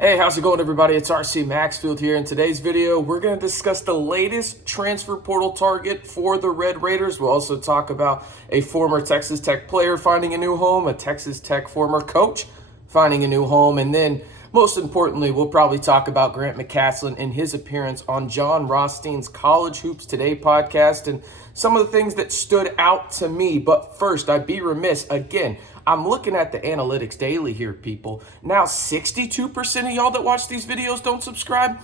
Hey, how's it going, everybody? It's RC Maxfield here. In today's video, we're going to discuss the latest transfer portal target for the Red Raiders. We'll also talk about a former Texas Tech player finding a new home, a Texas Tech former coach finding a new home, and then, most importantly, we'll probably talk about Grant McCasland and his appearance on Jon Rothstein's College Hoops Today podcast and some of the things that stood out to me. But first, I'd be remiss, again, I'm looking at the analytics daily here, people. Now, 62% of y'all that watch these videos don't subscribe.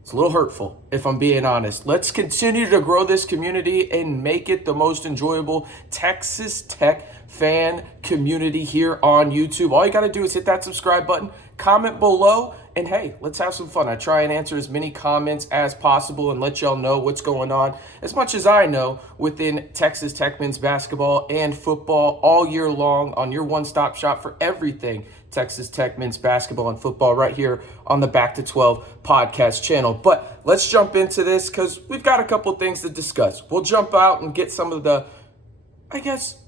It's a little hurtful, if I'm being honest. Let's continue to grow this community and make it the most enjoyable Texas Tech fan community here on YouTube. All you got to do is hit that subscribe button, comment below, and hey, let's have some fun. I try and answer as many comments as possible and let y'all know what's going on, as much as I know, within Texas Tech men's basketball and football all year long on your one-stop shop for everything Texas Tech men's basketball and football right here on the Back to 12 podcast channel. But let's jump into this because we've got a couple things to discuss. We'll jump out and get some of the,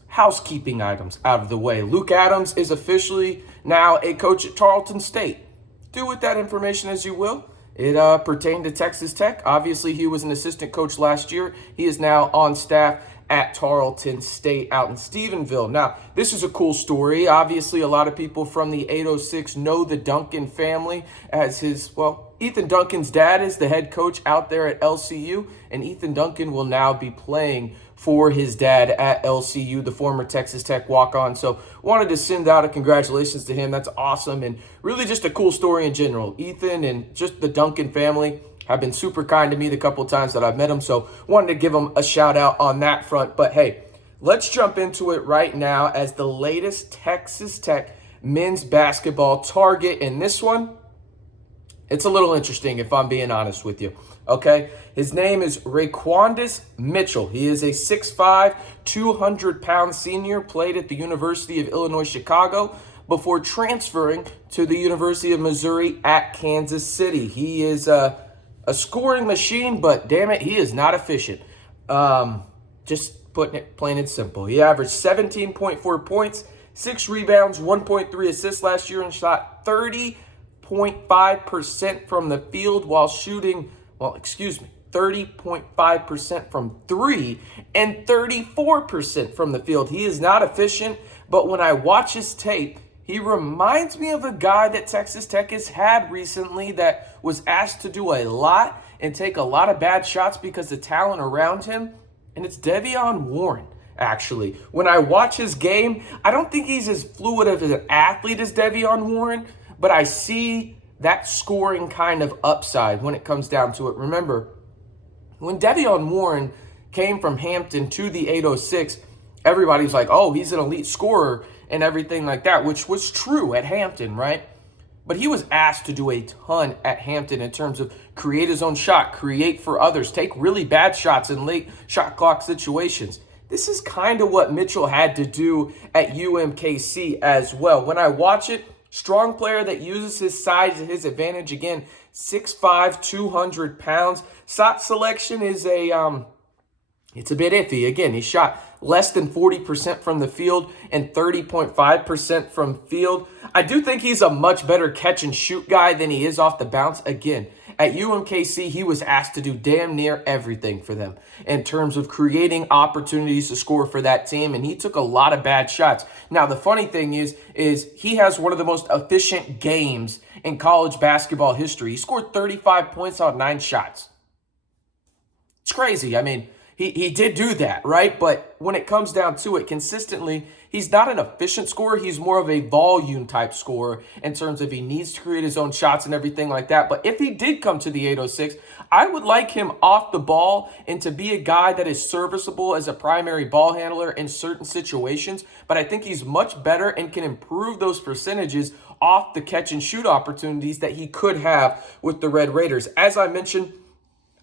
housekeeping items out of the way. Luke Adams is officially now a coach at Tarleton State. Do with that information as you will. It pertained to Texas Tech. Obviously, he was an assistant coach last year. He is now on staff at Tarleton State out in Stephenville. Now, this is a cool story. Obviously, a lot of people from the 806 know the Duncan family as Ethan Duncan's dad is the head coach out there at LCU, and Ethan Duncan will now be playing for his dad at LCU, the former Texas Tech walk-on. So wanted to send out a congratulations to him. That's awesome, and really just a cool story in general. Ethan and just the Duncan family have been super kind to me the couple times that I've met them, so wanted to give them a shout out on that front. But hey, let's jump into it right now as the latest Texas Tech men's basketball target. And this one, it's a little interesting if I'm being honest with you, okay? His name is RayQuawndis Mitchell. He is a 6'5", 200-pound senior, played at the University of Illinois Chicago before transferring to the University of Missouri at Kansas City. He is a scoring machine, but damn it, he is not efficient. Just putting it plain and simple. He averaged 17.4 points, 6 rebounds, 1.3 assists last year, and shot 30.5% from the field while shooting, 30.5% from three and 34% from the field. He is not efficient, but when I watch his tape, he reminds me of a guy that Texas Tech has had recently that was asked to do a lot and take a lot of bad shots because of the talent around him, and it's De'Vion Warren, actually. When I watch his game, I don't think he's as fluid of an athlete as De'Vion Warren, but I see that scoring kind of upside when it comes down to it. Remember, when De'Vion Warren came from Hampton to the 806, everybody was like, oh, he's an elite scorer and everything like that, which was true at Hampton, right? But he was asked to do a ton at Hampton in terms of create his own shot, create for others, take really bad shots in late shot clock situations. This is kind of what Mitchell had to do at UMKC as well. When I watch it, strong player that uses his size to his advantage. Again, 6'5", 200 pounds. Shot selection is it's a bit iffy. Again, he shot less than 40% from the field and 30.5% from field. I do think he's a much better catch and shoot guy than he is off the bounce. Again, at UMKC, he was asked to do damn near everything for them in terms of creating opportunities to score for that team, and he took a lot of bad shots. Now, the funny thing is he has one of the most efficient games in college basketball history. He scored 35 points on 9 shots. It's crazy. I mean, he did do that, right? But when it comes down to it, consistently, he's not an efficient scorer. He's more of a volume type scorer in terms of he needs to create his own shots and everything like that. But if he did come to the 806, I would like him off the ball and to be a guy that is serviceable as a primary ball handler in certain situations. But I think he's much better and can improve those percentages off the catch and shoot opportunities that he could have with the Red Raiders. As I mentioned,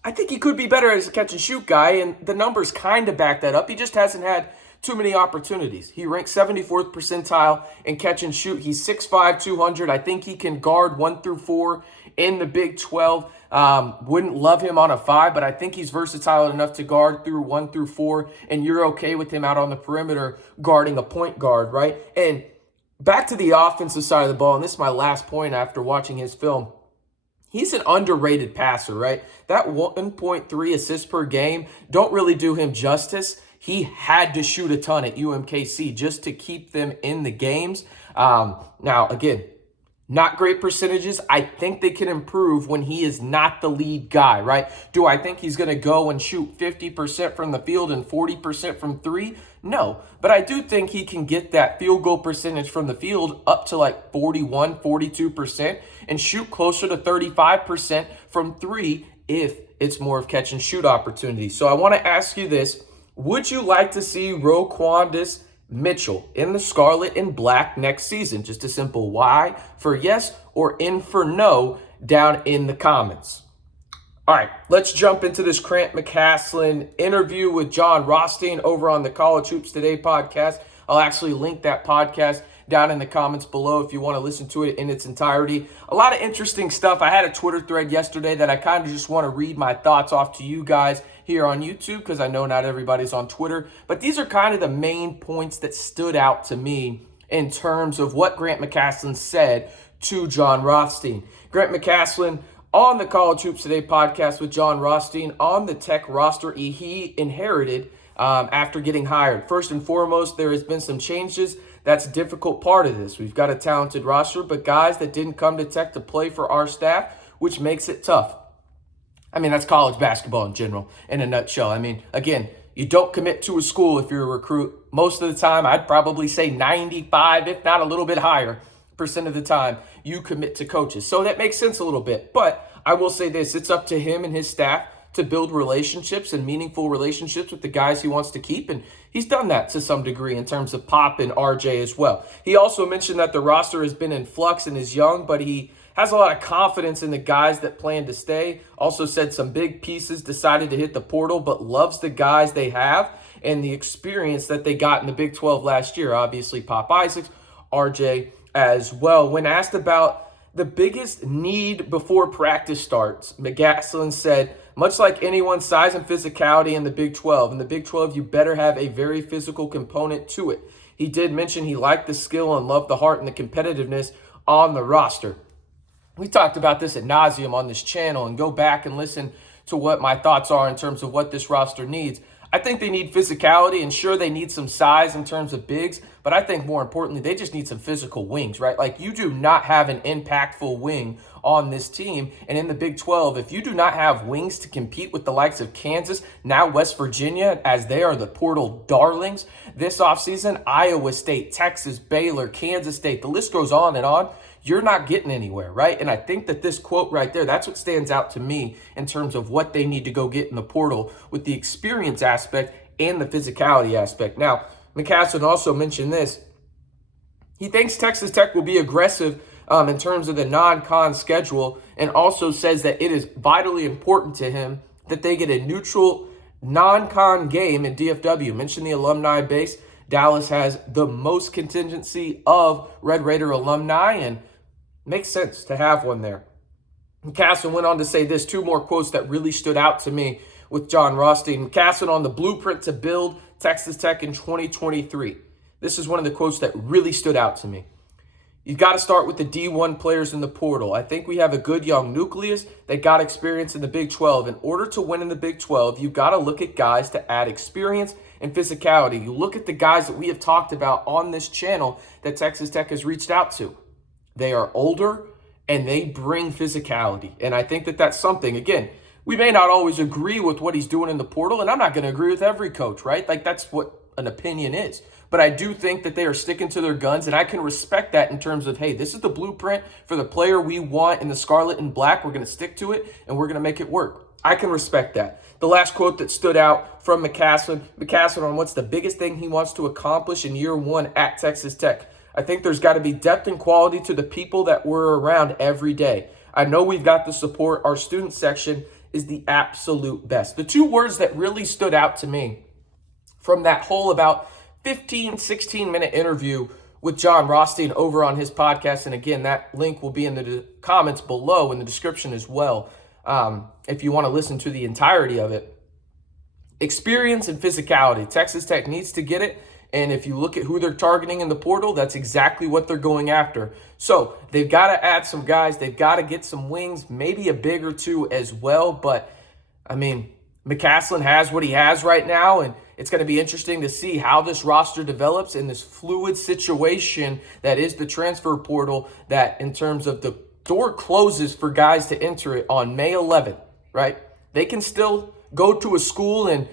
I think he could be better as a catch and shoot guy, and the numbers kind of back that up. He just hasn't had too many opportunities. He ranks 74th percentile in catch and shoot. He's 6'5", 200. I think he can guard 1 through 4 in the Big 12. Wouldn't love him on a 5, but I think he's versatile enough to guard through 1 through 4, and you're okay with him out on the perimeter guarding a point guard, right? And back to the offensive side of the ball, and this is my last point after watching his film. He's an underrated passer, right? That 1.3 assists per game don't really do him justice. He had to shoot a ton at UMKC just to keep them in the games. Now, again, not great percentages. I think they can improve when he is not the lead guy, right? Do I think he's going to go and shoot 50% from the field and 40% from three? No, but I do think he can get that field goal percentage from the field up to like 41, 42% and shoot closer to 35% from three if it's more of catch and shoot opportunities. So I want to ask you this. Would you like to see RayQuawndis Mitchell in the scarlet and black next season? Just a simple Y for yes or N for no down in the comments. All right, let's jump into this Grant McCasland interview with Jon Rothstein over on the College Hoops Today podcast. I'll actually link that podcast down in the comments below if you want to listen to it in its entirety. A lot of interesting stuff. I had a Twitter thread yesterday that I kind of just want to read my thoughts off to you guys here on YouTube because I know not everybody's on Twitter. But these are kind of the main points that stood out to me in terms of what Grant McCasland said to Jon Rothstein. Grant McCasland on the College Hoops Today podcast with Jon Rothstein on the Tech roster he inherited after getting hired. First and foremost, there has been some changes. That's a difficult part of this. We've got a talented roster, but guys that didn't come to Tech to play for our staff, which makes it tough. I mean, that's college basketball in general, in a nutshell. I mean, again, you don't commit to a school if you're a recruit. Most of the time, I'd probably say 95, if not a little bit higher, percent of the time, you commit to coaches. So that makes sense a little bit. But I will say this, it's up to him and his staff to build relationships and meaningful relationships with the guys he wants to keep. And he's done that to some degree in terms of Pop and RJ as well. He also mentioned that the roster has been in flux and is young, but he has a lot of confidence in the guys that plan to stay. Also said some big pieces decided to hit the portal, but loves the guys they have and the experience that they got in the Big 12 last year. Obviously, Pop Isaacs, RJ as well. When asked about the biggest need before practice starts, McCasland said, much like anyone's size and physicality in the Big 12. In the Big 12, you better have a very physical component to it. He did mention he liked the skill and loved the heart and the competitiveness on the roster. We talked about this ad nauseum on this channel, and go back and listen to what my thoughts are in terms of what this roster needs. I think they need physicality, and sure, they need some size in terms of bigs, but I think more importantly, they just need some physical wings, right? Like, you do not have an impactful wing on this team, and in the Big 12, if you do not have wings to compete with the likes of Kansas, now West Virginia, as they are the portal darlings this offseason, Iowa State, Texas, Baylor, Kansas State, the list goes on and on, you're not getting anywhere, right? And I think that this quote right there, that's what stands out to me in terms of what they need to go get in the portal with the experience aspect and the physicality aspect. Now, McCasland also mentioned this. He thinks Texas Tech will be aggressive in terms of the non-con schedule, and also says that it is vitally important to him that they get a neutral non-con game in DFW. Mentioned the alumni base. Dallas has the most contingency of Red Raider alumni, and makes sense to have one there. McCasland went on to say this, two more quotes that really stood out to me with Jon Rothstein. McCasland on the blueprint to build Texas Tech in 2023. This is one of the quotes that really stood out to me. You've got to start with the D1 players in the portal. I think we have a good young nucleus that got experience in the Big 12. In order to win in the Big 12, you've got to look at guys to add experience and physicality. You look at the guys that we have talked about on this channel that Texas Tech has reached out to. They are older and they bring physicality. And I think that that's something, again, we may not always agree with what he's doing in the portal, and I'm not going to agree with every coach, right? Like, that's what an opinion is. But I do think that they are sticking to their guns, and I can respect that in terms of, hey, this is the blueprint for the player we want in the scarlet and black. We're going to stick to it, and we're going to make it work. I can respect that. The last quote that stood out from McCasland on what's the biggest thing he wants to accomplish in year one at Texas Tech. I think there's got to be depth and quality to the people that we're around every day. I know we've got the support. Our student section is the absolute best. The two words that really stood out to me from that whole about 15, 16-minute interview with Jon Rothstein over on his podcast, and again, that link will be in the comments below in the description as well, if you want to listen to the entirety of it. Experience and physicality. Texas Tech needs to get it, And if you look at who they're targeting in the portal, that's exactly what they're going after. So they've got to add some guys. They've got to get some wings, maybe a big or two as well. But, I mean, McCasland has what he has right now, and it's going to be interesting to see how this roster develops in this fluid situation that is the transfer portal, that in terms of the door closes for guys to enter it on May 11th, right? They can still go to a school and,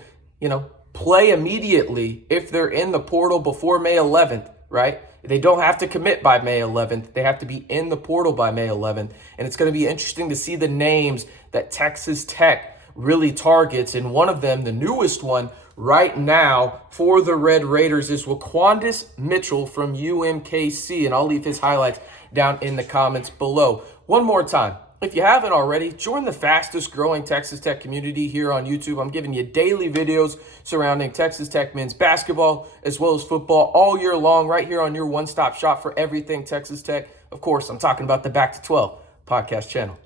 play immediately if they're in the portal before May 11th, right? They don't have to commit by May 11th. They have to be in the portal by May 11th. And it's going to be interesting to see the names that Texas Tech really targets. And one of them, the newest one right now for the Red Raiders, is RayQuawndis Mitchell from UMKC. And I'll leave his highlights down in the comments below. One more time, if you haven't already, join the fastest growing Texas Tech community here on YouTube. I'm giving you daily videos surrounding Texas Tech men's basketball as well as football all year long right here on your one-stop shop for everything Texas Tech. Of course, I'm talking about the Back to 12 podcast channel.